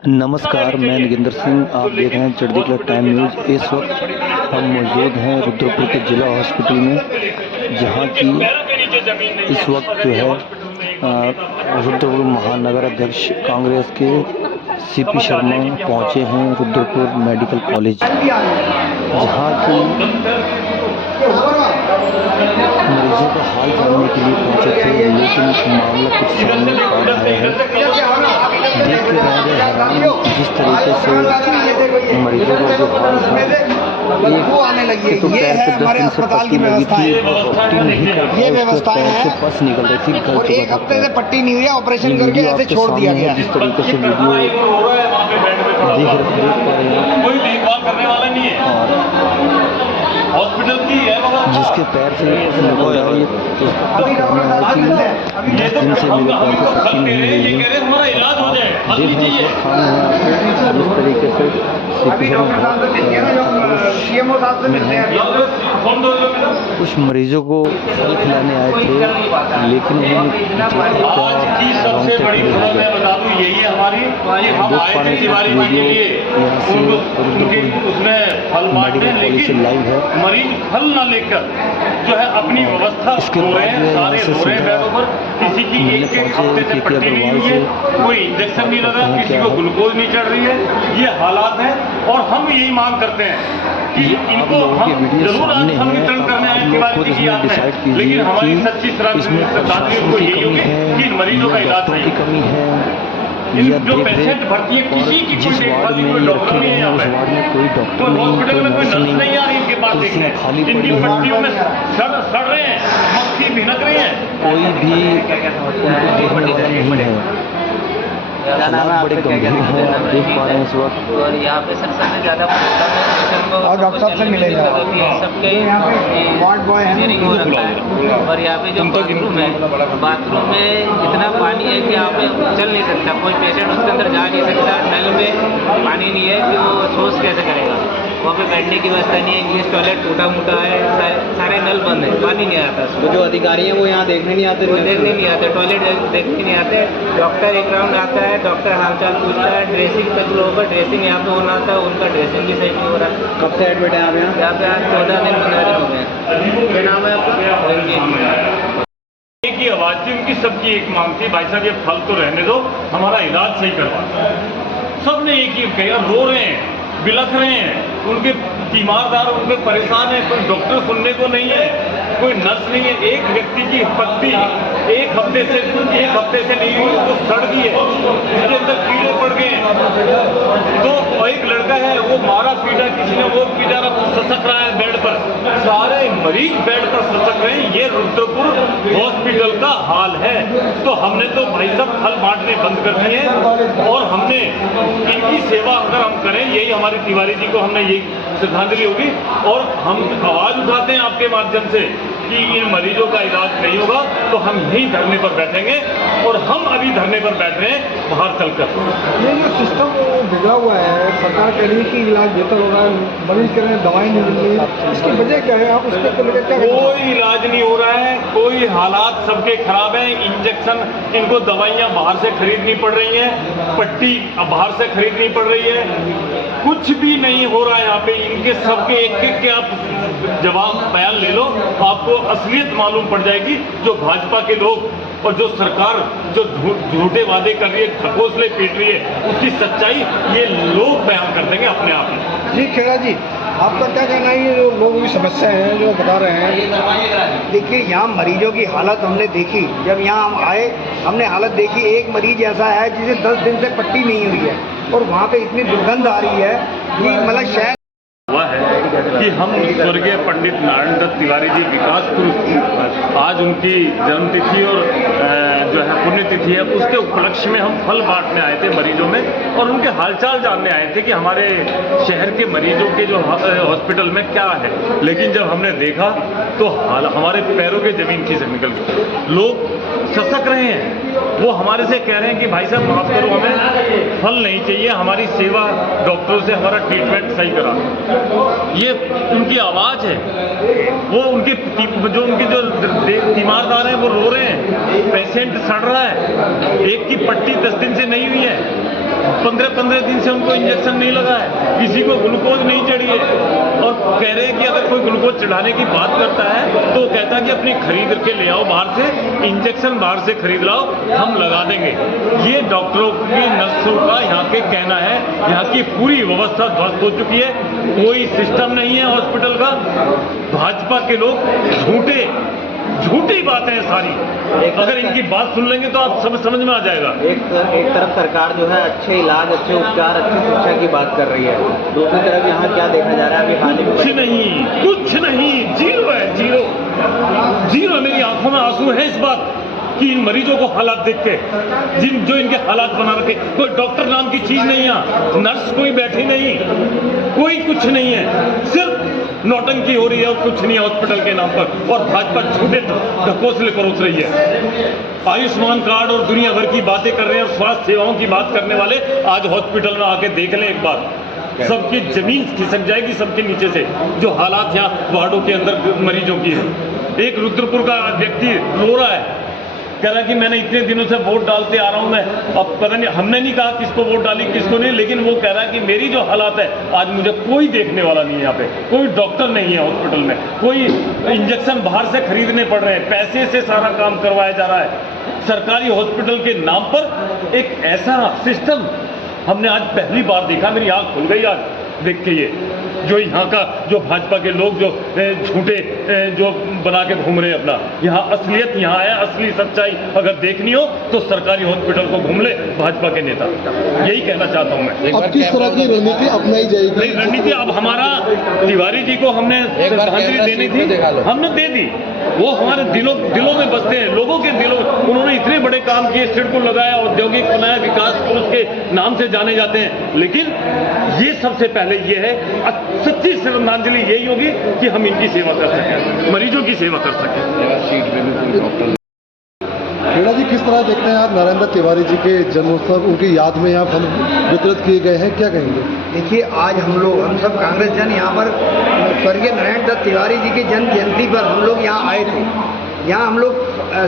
नमस्कार, मैं नगेंद्र सिंह। आप देख रहे हैं चढ़ती कला टाइम न्यूज़। इस वक्त हम मौजूद हैं रुद्रपुर के जिला हॉस्पिटल में, जहां की इस वक्त जो है रुद्रपुर महानगर अध्यक्ष कांग्रेस के सीपी शर्मा पहुंचे हैं रुद्रपुर मेडिकल कॉलेज, जहां की मरीजों का हाल जानने के लिए पहुंचे थे, लेकिन मामला कुछ सामने आ रहा है। देख के रह गए हैरान जिस तरीके से मरीजों का जो हाल था। एक तो पैर पे 10 दिन से पट्टी लगी थी, पट्टी नहीं कर पाई, उसके पैर से पस निकल रही थी, गल चुका एक हफ्ते से पट्टी नहीं हुई, ऑपरेशन करके ऐसे छोड़ दिया गया। जिस तरीके से वीडियो देख पा रहे हैं, कोई देखभाल करने वाला नहीं है, हॉस्पिटल की है, जिसके पैर से निकल रहा है। ये उसका कहना है कि 10 दिन से मेरे पैर को पट्टी नहीं हुई है। देख रहे हैं सब सामने है आपको, जिस तरीके से कुछ मरीजों को फल खिलाने आए थे, लेकिन उन्होंने सबसे बड़ी खबर मैं बता दूं यही है हमारी, हम आए थे तिवारी जी के लिए, उसमें फल बांटने, लेकिन लाइव है। मरीज फल ना लेकर जो है अपनी व्यवस्था इसके हो रहे हैं, बाद सारे रो रहे हैं बेडों पर। किसी की एक हफ्ते से पट्टी नहीं हुई है, कोई इंजेक्शन नहीं लगा, किसी को ग्लूकोज नहीं चढ़ रही है। ये हालात हैं और हम यही मांग करते हैं कि इनको हम जरूर आज संवितरण करने आए तिवारी जी की याद में, लेकिन हमारी सच्ची श्रद्धांजलि को यही होगी कि इन मरीजों का इलाज की कमी है। जो पेशेंट भर्ती है किसी की कोई देखभाल नहीं, कोई डॉक्टर नहीं है यहाँ पे, कोई डॉक्टर तो नहीं, हॉस्पिटल में कोई नर्स नर्स नहीं आ रही इनके पास देखने, खाली इनकी पट्टियों में सड़ रहे हैं, मक्खी भिनक रही है, कोई भी उनको देखने वाला नहीं है। हालात बड़े गंभीर हैं, आप देख पा रहे हैं इस वक्त। और यहाँ पे सबसे ज़्यादा और डॉक्टर साहब से मिलेगा। सबके वार्ड बॉय है हो रखा है। और यहाँ पे जो बाथरूम में इतना पानी है कि यहाँ पे चल नहीं सकता, कोई पेशेंट उसके अंदर जा नहीं सकता। नल में पानी नहीं है कि वो शौच कैसे करेगा, वहाँ पे बैठने की व्यवस्था नहीं है। इंग्लिश टॉयलेट टूटा फूटा है, सारे नल बंद है, पानी नहीं आता। तो जो अधिकारी हैं वो यहाँ देखने नहीं आते, देखने नहीं आते, टॉयलेट देखने नहीं आते। डॉक्टर एक राउंड आता है, डॉक्टर हालचाल पूछता है, ड्रेसिंग तक होगा, ड्रेसिंग यहाँ पे होना था, उनका ड्रेसिंग भी सही नहीं हो रहा। कब से एडमिट है आप यहाँ पे आज 14 दिन 15 दिन हो गए। क्या नाम है आपका? रंजीत। एक ही आवाज थी उनकी, सबकी एक मांग थी, भाई साहब ये फल तो रहने दो, हमारा इलाज सही करवा। सबने एक ही कहा, रो रहे हैं, बिलख रहे हैं, उनके तीमारदार उनके परेशान है, कोई डॉक्टर सुनने को नहीं है, कोई नर्स नहीं है। एक व्यक्ति की पट्टी एक हफ्ते से नहीं हुई, वो सड़ गई है, उसके अंदर कीड़े पड़ गए हैं। तो एक लड़का है वो मारा पीटा किसी ने, वो बेचारा ससक रहा है बेड पर, सारे मरीज बेड पर ससक रहे हैं। ये रुद्रपुर हॉस्पिटल का हाल है। तो हमने तो भाई साहब फल बांटने बंद कर दिए हैं, और हमने इनकी सेवा अगर हम करें, यही हमारे तिवारी जी को हमने यही श्रद्धांजलि होगी। और हम आवाज उठाते हैं आपके माध्यम से कि इन मरीजों का इलाज नहीं होगा तो हम यही धरने पर बैठेंगे, और हम अभी धरने पर बैठ रहे हैं बाहर चलकर। ये जो सिस्टम बिगड़ा हुआ है, सरकार कह रही है कि इलाज बेहतर हो रहा है, मरीज कह रहे हैं दवाई नहीं मिल रही है, इसकी वजह क्या है? आप उस पर लेकर क्या? कोई इलाज नहीं हो रहा है, कोई हालात सबके खराब हैं। इंजेक्शन, इनको दवाइयाँ बाहर से खरीदनी पड़ रही हैं, पट्टी बाहर से खरीदनी पड़ रही है, कुछ भी नहीं हो रहा है यहाँ पे। इनके सबके एक के आप जवाब बयान ले लो, आपको असलियत मालूम पड़ जाएगी। जो भाजपा के लोग और जो सरकार जो झूठे वादे कर रही है, ढकोसले पीट रही है, उसकी सच्चाई ये लोग बयान कर देंगे अपने आप में। जी खेड़ा जी, आपका क्या कहना है? ये जो लोगों की समस्या है जो बता रहे हैं, देखिए यहाँ मरीजों की हालत हमने देखी, जब यहाँ हम आए हमने हालत देखी। एक मरीज ऐसा है जिसे 10 दिन से पट्टी नहीं हुई है, और वहाँ पे इतनी दुर्गंध आ रही है कि मतलब शायद हुआ है कि हम स्वर्गीय पंडित नारायण दत्त तिवारी जी विकास पुरुष, आज उनकी जन्मतिथि और जो है पुण्यतिथि है, उसके उपलक्ष्य में हम फल बांटने आए थे मरीजों में, और उनके हालचाल जानने आए थे कि हमारे शहर के मरीजों के जो हॉस्पिटल में क्या है। लेकिन जब हमने देखा तो हमारे पैरों के जमीन खिसक निकल गई। लोग ससक रहे हैं, वो हमारे से कह रहे हैं कि भाई साहब माफ़ करो, हमें फल नहीं चाहिए, हमारी सेवा डॉक्टरों से हमारा ट्रीटमेंट सही करा। ये उनकी आवाज़ है, वो उनके जो तीमारदार हैं वो रो रहे हैं, पेशेंट सड़ रहा है, एक की पट्टी 10 दिन से नहीं हुई है, 15-15 दिन से उनको इंजेक्शन नहीं लगा है, किसी को ग्लूकोज नहीं चढ़ी है, और कह रहे हैं कि अगर कोई ग्लूकोज चढ़ाने की बात करता है तो कहता है कि अपनी खरीद के ले आओ बाहर से, इंजेक्शन बाहर से खरीद लाओ, हम लगा देंगे। ये डॉक्टरों की, नर्सों का यहाँ के कहना है। यहाँ की पूरी व्यवस्था ध्वस्त हो चुकी है, कोई सिस्टम नहीं है हॉस्पिटल का। भाजपा के लोग झूठी बातें हैं सारी, अगर इनकी बात सुन लेंगे तो आप समझ में आ जाएगा। एक तरफ सरकार जो है अच्छे इलाज, अच्छे उपचार, अच्छी शिक्षा की बात कर रही है, दूसरी तरफ यहाँ क्या देखा जा रहा है, अभी हाल ही में कुछ नहीं, जीरो है, जीरो। मेरी आंखों में आंसू है इस बात कि इन मरीजों को हालात देख के, जो इनके हालात बना रखे। कोई डॉक्टर नाम की चीज नहीं है, नर्स कोई बैठी नहीं, कोई कुछ नहीं है, सिर्फ नौटंकी हो रही है और कुछ नहीं है हॉस्पिटल के नाम पर। और भाजपा झूठे ढकोसले परोस रही है। आयुष्मान कार्ड और दुनिया भर की बातें कर रहे हैं और स्वास्थ्य सेवाओं की बात करने वाले आज हॉस्पिटल में आके देख लें एक बार, सबकी जमीन खिसक जाएगी सबके नीचे से, जो हालात यहाँ वार्डों के अंदर मरीजों की है। एक रुद्रपुर का व्यक्ति रो रहा है, कह रहा है कि मैंने इतने दिनों से वोट डालते आ रहा हूं मैं, अब पता नहीं, हमने नहीं कहा किसको वोट डाली किसको नहीं, लेकिन वो कह रहा है कि मेरी जो हालात है आज मुझे कोई देखने वाला नहीं है, यहाँ पे कोई डॉक्टर नहीं है हॉस्पिटल में, कोई इंजेक्शन बाहर से खरीदने पड़ रहे हैं, पैसे से सारा काम करवाया जा रहा है। सरकारी हॉस्पिटल के नाम पर एक ऐसा सिस्टम हमने आज पहली बार देखा, मेरी आँख खुल गई आज देख के। ये जो यहाँ का जो भाजपा के लोग जो झूठे जो बना के घूम रहे हैं अपना, यहाँ असलियत यहाँ है, असली सच्चाई अगर देखनी हो तो सरकारी हॉस्पिटल को घूम ले भाजपा के नेता। यही कहना चाहता हूँ मैं। अब किस तरह की रणनीति अपनाई जाएगी? नहीं, रणनीति अब हमारा तिवारी जी को हमने श्रद्धांजलि देनी थी, हमने दे दी। वो हमारे दिलों में बसते हैं, लोगों के दिलों। उन्होंने इतने बड़े काम किए, सिडको लगाया, औद्योगिक बनाया, विकास पुरुष के नाम से जाने जाते हैं। लेकिन ये सबसे पहले ये है, सच्ची श्रद्धांजलि यही होगी कि हम इनकी सेवा कर सकें, मरीजों की सेवा कर सकें। खेड़ा जी, किस तरह देखते हैं आप नरेंद्र तिवारी जी के जन्मोत्सव, उनकी याद में यहाँ फल वितरित किए गए हैं, क्या कहेंगे? देखिए, आज हम सब कांग्रेस जन यहाँ पर स्वर्गीय नारायण दत्त तिवारी जी की जन्म जयंती पर हम लोग यहाँ आए थे। यहाँ हम लोग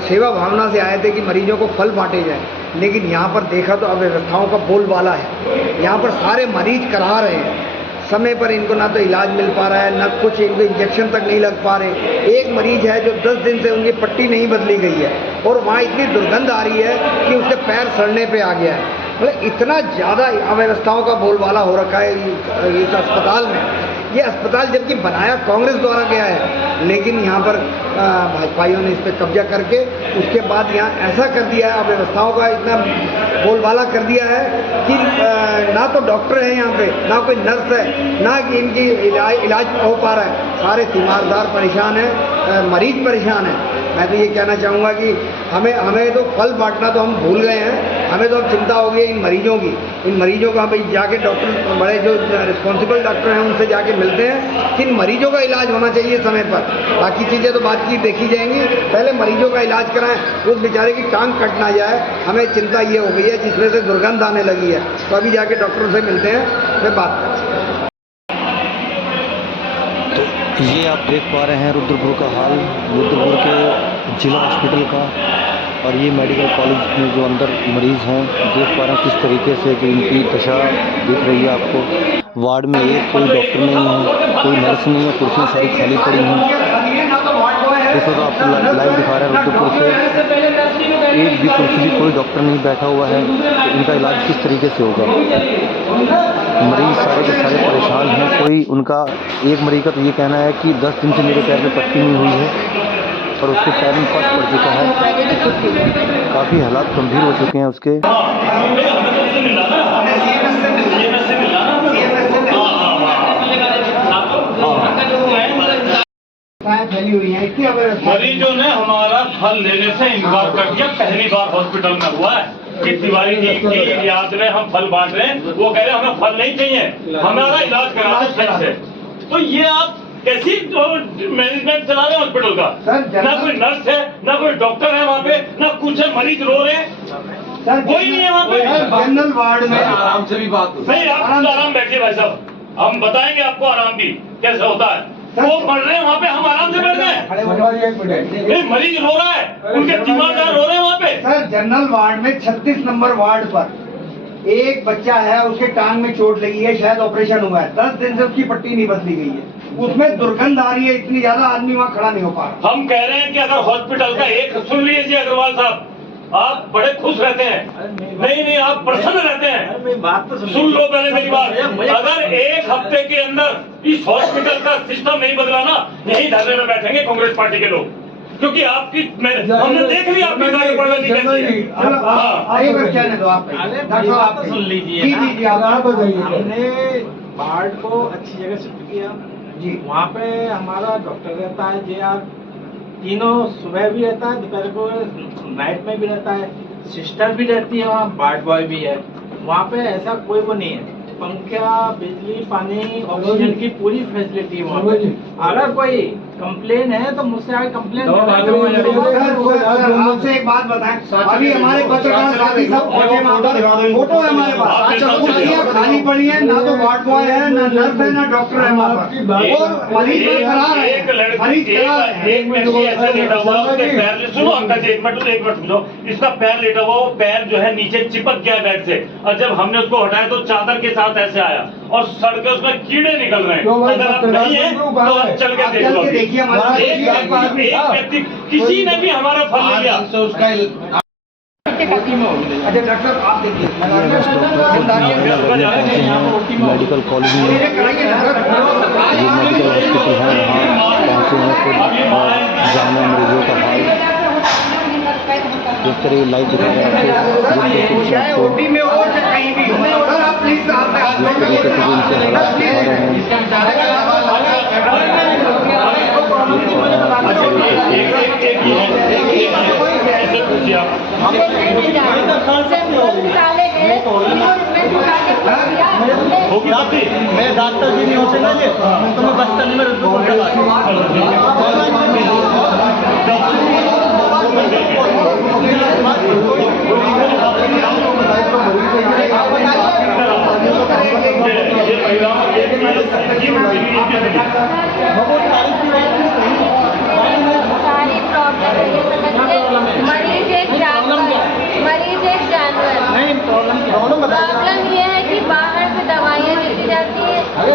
सेवा भावना से आए थे कि मरीजों को फल बांटे जाए, लेकिन यहाँ पर देखा तो अव्यवस्थाओं का बोलबाला है। यहाँ पर सारे मरीज करा रहे हैं, समय पर इनको ना तो इलाज मिल पा रहा है, ना कुछ इनको इंजेक्शन तक नहीं लग पा रहे। एक मरीज है जो 10 दिन से उनकी पट्टी नहीं बदली गई है और वहाँ इतनी दुर्गंध आ रही है कि उसके पैर सड़ने पे आ गया है। मतलब इतना ज़्यादा अव्यवस्थाओं का बोलबाला हो रखा है इस अस्पताल में। ये अस्पताल जबकि बनाया कांग्रेस द्वारा गया है, लेकिन यहाँ पर भाजपाइयों ने इस पर कब्जा करके उसके बाद यहाँ ऐसा कर दिया है, अव्यवस्थाओं का इतना बोलबाला कर दिया है कि ना तो डॉक्टर है यहाँ पे, ना कोई नर्स है, ना कि इनकी इलाज हो पा रहा है। सारे तीमारदार परेशान हैं, मरीज परेशान हैं। मैं तो ये कहना चाहूँगा कि हमें तो फल बांटना तो हम भूल गए हैं, हमें तो अब चिंता हो गई है इन मरीजों की। इन मरीजों का भाई जाके डॉक्टर, बड़े जो रिस्पॉन्सिबल डॉक्टर हैं उनसे जाके मिलते हैं कि इन मरीजों का इलाज होना चाहिए समय पर। बाकी चीज़ें तो बात की देखी जाएंगी, पहले मरीजों का इलाज कराएं, उस बेचारे की टांग कट ना जाए। हमें चिंता ये हो गई है जिसमें से दुर्गंध आने लगी है, तो अभी जाके डॉक्टर से मिलते हैं, फिर बात करते हैं। तो ये आप देख पा रहे हैं रुद्रपुर का हाल, रुद्रपुर के जिला हॉस्पिटल का। और ये मेडिकल कॉलेज में जो अंदर मरीज़ हैं देख पा रहे हैं किस तरीके से कि इनकी दशा दिख रही है आपको। वार्ड में एक कोई डॉक्टर नहीं है, कोई नर्स नहीं है, कुर्सियाँ सारी खाली पड़ी हैं। इस वक्त आपको लाइव दिखा रहे हैं रुद्रपुर से, एक भी कुर्सी भी कोई डॉक्टर नहीं बैठा हुआ है। तो इनका इलाज किस तरीके से होगा? मरीज़ सारे के सारे परेशान हैं। कोई उनका एक मरीज़ का तो ये कहना है कि 10 दिन से मेरे पैर में पट्टी नहीं हुई है और उसके पैर में फर्श पड़ चुका है, काफ़ी हालात गंभीर हो चुके हैं उसके। मरीजों ने हमारा फल लेने से इनकार कर दिया। पहली बार हॉस्पिटल में हुआ है कि तिवारी जी की याद में हम फल बांट रहे हैं। वो कह रहे हैं हमें फल नहीं चाहिए, हमारा इलाज करा दो सही से। तो ये आप कैसी मैनेजमेंट चला रहे हैं हॉस्पिटल का? ना कोई नर्स है, ना कोई डॉक्टर है वहाँ पे, ना कुछ है। मरीज रो रहे हैं, कोई नहीं है वहाँ पे। जनरल वार्ड में आराम से भी बात नहीं, आप आराम बैठिए भाई साहब, हम बताएंगे आपको आराम भी कैसे होता है। वो पढ़ रहे हैं वहाँ पे, हम आराम से बैठ रहे हैं। मरीज रो रहा है, उनके तीमारदार रो रहे हैं वहाँ पे। सर, जनरल वार्ड में 36 नंबर वार्ड पर एक बच्चा है, उसके टांग में चोट लगी है, शायद ऑपरेशन हुआ है, 10 दिन से उसकी पट्टी नहीं बदली गई है, उसमें दुर्गंध आ रही है इतनी ज्यादा, आदमी वहाँ खड़ा नहीं हो पा रहा। हम कह रहे हैं कि अगर हॉस्पिटल का एक, सुन लीजिए अग्रवाल साहब, आप बड़े खुश रहते हैं, नहीं आप प्रसन्न रहते हैं, बात तो सुन लो पहले मेरी बात। अगर एक हफ्ते के अंदर इस हॉस्पिटल का सिस्टम नहीं बदला ना, यही धरने में बैठेंगे कांग्रेस पार्टी के लोग, क्योंकि आपकी हमने देख लिया आपकी कार्यप्रणाली कैसी है। डॉक्टर साहब सुन लीजिए जी जी जी, आप बताइए। हमने वार्ड को अच्छी जगह शिफ्ट किया जी, वहाँ पे हमारा डॉक्टर रहता है JR, तीनों सुबह भी रहता है, दोपहर को नाइट में भी रहता है, सिस्टर भी रहती है, वहाँ वार्ड बॉय भी है। वहाँ पे ऐसा कोई वो नहीं है, पंखा, बिजली, पानी, ऑक्सीजन की पूरी फैसिलिटी है वहाँ पे। अगर कोई कंप्लेन है तो मुझसे आगे कंप्लेन आपसे एक बात बताएं, अभी हमारे पत्रकार साथी सब पहुंचे वहाँ पर, फोटो है हमारे पास, कुर्सियाँ खाली पड़ी है, ना तो वार्ड बॉय है, ना नर्स है, ना डॉक्टर है वहाँ पर, और मरीज करा रहे हैं, मरीज करा रहे हैं। एक व्यक्ति ऐसे लेटा हुआ, उसके पैर, सुनो अंकल जी, एक मिनट सुनो, इसका पैर लेटा हुआ, वो पैर जो है नीचे चिपक गया बेड से, और जब हमने उसको हटाया तो चादर के साथ ऐसे आया और सड़ के उसमें कीड़े निकल रहे हैं। अगर आप नहीं है तो आप चल के देख लो। देखिए हमारा एक व्यक्ति, किसी ने भी हमारा फल नहीं लिया। अच्छा डॉक्टर साहब आप देखिए, मेडिकल कॉलेज में, ये मेडिकल हॉस्पिटल है, वहाँ पहुँचे हैं खुद और जाना मरीजों का हाल देख कर ये लाइव दिखा रहे हैं। चाहे ओटी में हो चाहे कहीं भी हो, सर आप प्लीज जिस तरीके से भी इनके हालात दिखा रहे मैं डॉक्टर जी नहीं होते ना ये, तो मैं बस्तर में सारी प्रॉब्लम है, मरीज एक जानवर। प्रॉब्लम ये है कि बाहर से दवाइयाँ मिलती जाती है और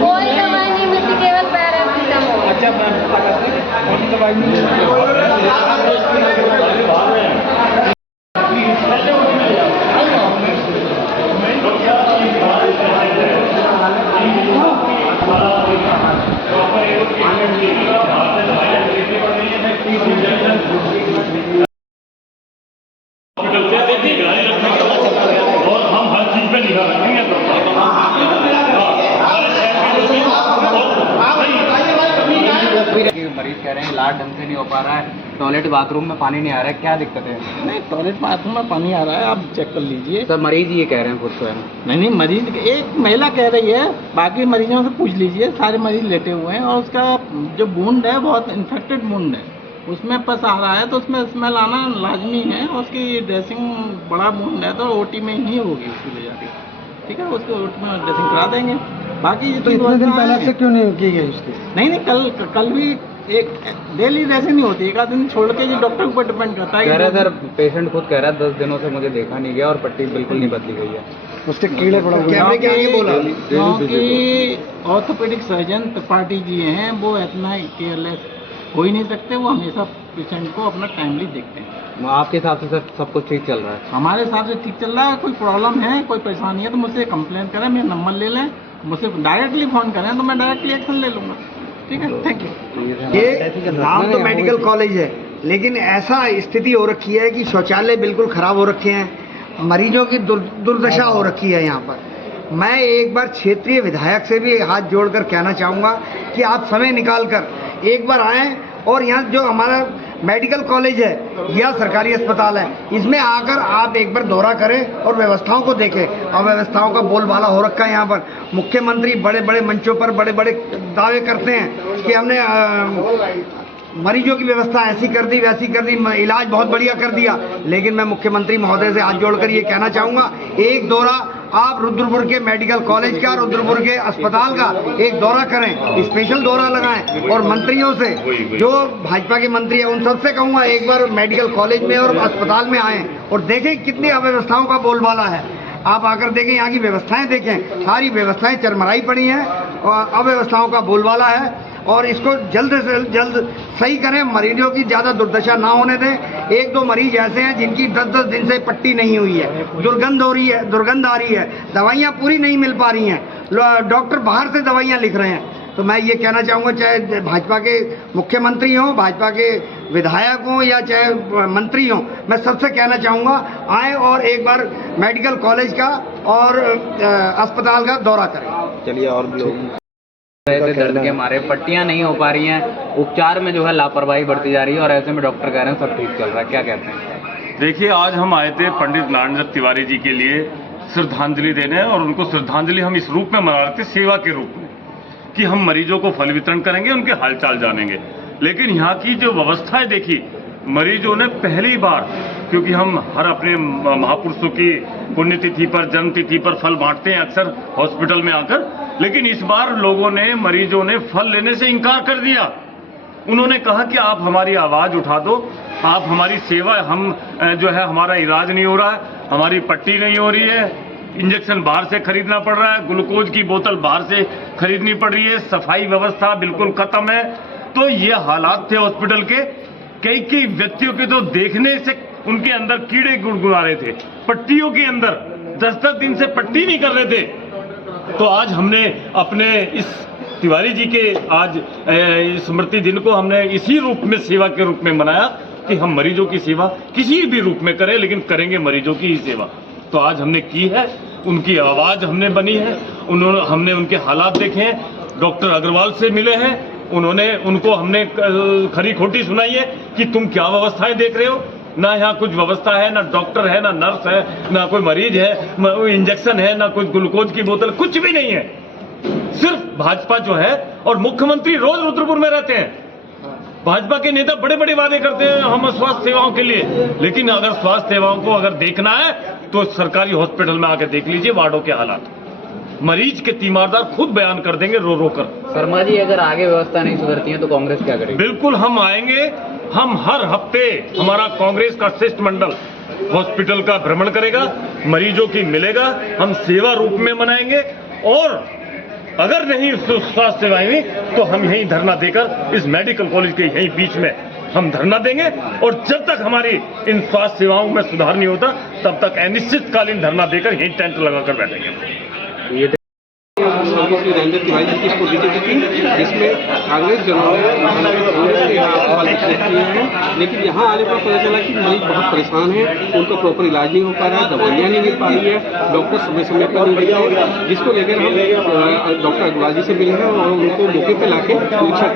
कोई दवाई नहीं मिलती, केवल पैरासीटामोल। और हम हर चीज पे निगाह रखेंगे। मरीज कह रहे हैं इलाज ढंग से नहीं हो पा रहा है, टॉयलेट बाथरूम में पानी नहीं आ रहा है, क्या दिक्कत है? नहीं, टॉयलेट बाथरूम में पानी आ रहा है, आप चेक कर लीजिए। सर मरीज ये कह रहे हैं खुद तो है। नहीं, मरीज एक महिला कह रही है, बाकी मरीजों से पूछ लीजिए, सारे मरीज लेटे हुए हैं और उसका जो वुंड है बहुत इन्फेक्टेड वुंड है, उसमें पस आ रहा है तो उसमें स्मेल आना लाजमी है, और उसकी ड्रेसिंग बड़ा वुंड है तो OT में ही होगी उसकी ले जाके, ठीक है, उसको OT में ड्रेसिंग करा देंगे। बाकी तो इतने दिन पहले से क्यों नहीं की गई उसकी? नहीं, कल भी एक डेली ड्रेसिंग नहीं होती, एक आध दिन छोड़ के जो डॉक्टर के ऊपर डिपेंड करता है। कह रहा है सर, पेशेंट खुद कह रहा है 10 दिनों से मुझे देखा नहीं गया और पट्टी बिल्कुल नहीं बदली गई है। उसके कीड़े पड़े हुए हैं। क्योंकि ऑर्थोपेडिक सर्जन त्रिपाठी जी हैं, वो इतना केयरलेस हो ही नहीं सकते, वो हमेशा पेशेंट को अपना टाइमली देखते हैं। आपके हिसाब से सर सब कुछ ठीक चल रहा है? हमारे हिसाब से ठीक चल रहा है। कोई प्रॉब्लम है, कोई परेशानी है तो मुझसे कंप्लेन करें, मेरा नंबर ले लें, मुझसे डायरेक्टली फ़ोन करें तो मैं डायरेक्टली एक्शन ले लूँगा। ठीक है, थैंक यू। ये नाम तो मेडिकल कॉलेज है, लेकिन ऐसा स्थिति हो रखी है कि शौचालय बिल्कुल खराब हो रखे हैं, मरीजों की दुर्दशा हो रखी है यहाँ पर। मैं एक बार क्षेत्रीय विधायक से भी हाथ जोड़कर कहना चाहूँगा कि आप समय निकालकर एक बार आएँ और यहाँ जो हमारा मेडिकल कॉलेज है या सरकारी अस्पताल है, इसमें आकर आप एक बार दौरा करें और व्यवस्थाओं को देखें। और व्यवस्थाओं का बोलबाला हो रखा है यहाँ पर। मुख्यमंत्री बड़े बड़े मंचों पर बड़े बड़े दावे करते हैं कि हमने मरीजों की व्यवस्था ऐसी कर दी, वैसी कर दी, इलाज बहुत बढ़िया कर दिया। लेकिन मैं मुख्यमंत्री महोदय से हाथ जोड़कर ये कहना चाहूँगा, एक दौरा आप रुद्रपुर के मेडिकल कॉलेज का, रुद्रपुर के अस्पताल का एक दौरा करें, स्पेशल दौरा लगाएं और मंत्रियों से, जो भाजपा के मंत्री हैं उन सबसे कहूँगा एक बार मेडिकल कॉलेज में और अस्पताल में आएँ और देखें कितनी अव्यवस्थाओं का बोलबाला है। आप आकर देखें, यहाँ की व्यवस्थाएं देखें, सारी व्यवस्थाएं चरमराई पड़ी हैं और अव्यवस्थाओं का बोलबाला है और इसको जल्द से जल्द सही करें। मरीजों की ज़्यादा दुर्दशा ना होने दें। एक दो मरीज ऐसे हैं जिनकी 10-10 दिन से पट्टी नहीं हुई है, दुर्गंध आ रही है, दवाइयाँ पूरी नहीं मिल पा रही हैं, डॉक्टर बाहर से दवाइयाँ लिख रहे हैं। तो मैं ये कहना चाहूँगा, चाहे भाजपा के मुख्यमंत्री हों, भाजपा के विधायक हों या चाहे मंत्री हों, मैं सबसे कहना चाहूँगा आएँ और एक बार मेडिकल कॉलेज का और अस्पताल का दौरा करें। चलिए, और भी लोग दर्द के मारे पट्टियां नहीं हो पा रही हैं, उपचार में जो है लापरवाही बढ़ती जा रही है और ऐसे में डॉक्टर कह रहे हैं सब ठीक चल रहा है, क्या कहते हैं? देखिए, आज हम आए थे पंडित नारायण दत्त तिवारी जी के लिए श्रद्धांजलि देने, और उनको श्रद्धांजलि हम इस रूप में मना रहे थे, सेवा के रूप में, कि हम मरीजों को फल वितरण करेंगे, उनके हालचाल जानेंगे। लेकिन यहाँ की जो व्यवस्थाएं देखी, मरीजों ने पहली बार, क्योंकि हम हर अपने महापुरुषों की पुण्यतिथि पर, जन्मतिथि पर फल बांटते हैं अक्सर हॉस्पिटल में आकर, लेकिन इस बार लोगों ने, मरीजों ने फल लेने से इनकार कर दिया। उन्होंने कहा कि आप हमारी आवाज उठा दो, आप हमारी सेवा, हम जो है हमारा इलाज नहीं हो रहा है, हमारी पट्टी नहीं हो रही है, इंजेक्शन बाहर से खरीदना पड़ रहा है, ग्लूकोज की बोतल बाहर से खरीदनी पड़ रही है, सफाई व्यवस्था बिल्कुल खत्म है। तो ये हालात थे हॉस्पिटल के। कई व्यक्तियों के तो देखने से उनके अंदर कीड़े गुड़गुड़ा रहे थे, पट्टियों के अंदर 10-10 दिन से पट्टी नहीं कर रहे थे। तो आज हमने अपने इस तिवारी जी के आज स्मृति दिन को हमने इसी रूप में, सेवा के रूप में मनाया कि हम मरीजों की सेवा किसी भी रूप में करें, लेकिन करेंगे मरीजों की ही सेवा। तो आज हमने की है, उनकी आवाज हमने बनी है, हमने उनके हालात देखे हैं, डॉक्टर अग्रवाल से मिले हैं, उनको हमने खरी खोटी सुनाई है कि तुम क्या व्यवस्थाएं देख रहे हो, ना यहाँ कुछ व्यवस्था है, ना डॉक्टर है, ना नर्स है, ना कोई मरीज है, इंजेक्शन है, ना कुछ ग्लूकोज की बोतल, कुछ भी नहीं है। सिर्फ भाजपा जो है, और मुख्यमंत्री रोज रुद्रपुर में रहते हैं, भाजपा के नेता बड़े बड़े वादे करते हैं हम स्वास्थ्य सेवाओं के लिए, लेकिन अगर स्वास्थ्य सेवाओं को अगर देखना है तो सरकारी हॉस्पिटल में आके देख लीजिए वार्डों के हालात। मरीज के तीमारदार खुद बयान कर देंगे रो रो कर। शर्मा जी, अगर आगे व्यवस्था नहीं सुधरती है तो कांग्रेस क्या करेगी? बिल्कुल हम आएंगे, हम हर हफ्ते हमारा कांग्रेस का शिष्टमंडल हॉस्पिटल का भ्रमण करेगा, मरीजों की मिलेगा, हम सेवा रूप में मनाएंगे, और अगर नहीं स्वास्थ्य सेवाएं हुई तो हम यहीं धरना देकर इस मेडिकल कॉलेज के यहीं बीच में हम धरना देंगे, और जब तक हमारी इन स्वास्थ्य सेवाओं में सुधार नहीं होता तब तक अनिश्चितकालीन धरना देकर यहीं टेंट लगाकर बैठेंगे। नारायण तिवारी जी की पुण्यतिथि थी, जिसमें कांग्रेस जनों ने, लेकिन यहाँ आने पर पता चला कि मरीज बहुत परेशान हैं, उनका प्रॉपर इलाज नहीं हो पा रहा है, दवाइयाँ नहीं मिल पा रही है, डॉक्टर समय समय पर नहीं दिख रहे, जिसको लेकर हम डॉक्टर अग्रवाल जी से मिले हैं और उनको मौके पर लाके पूछा।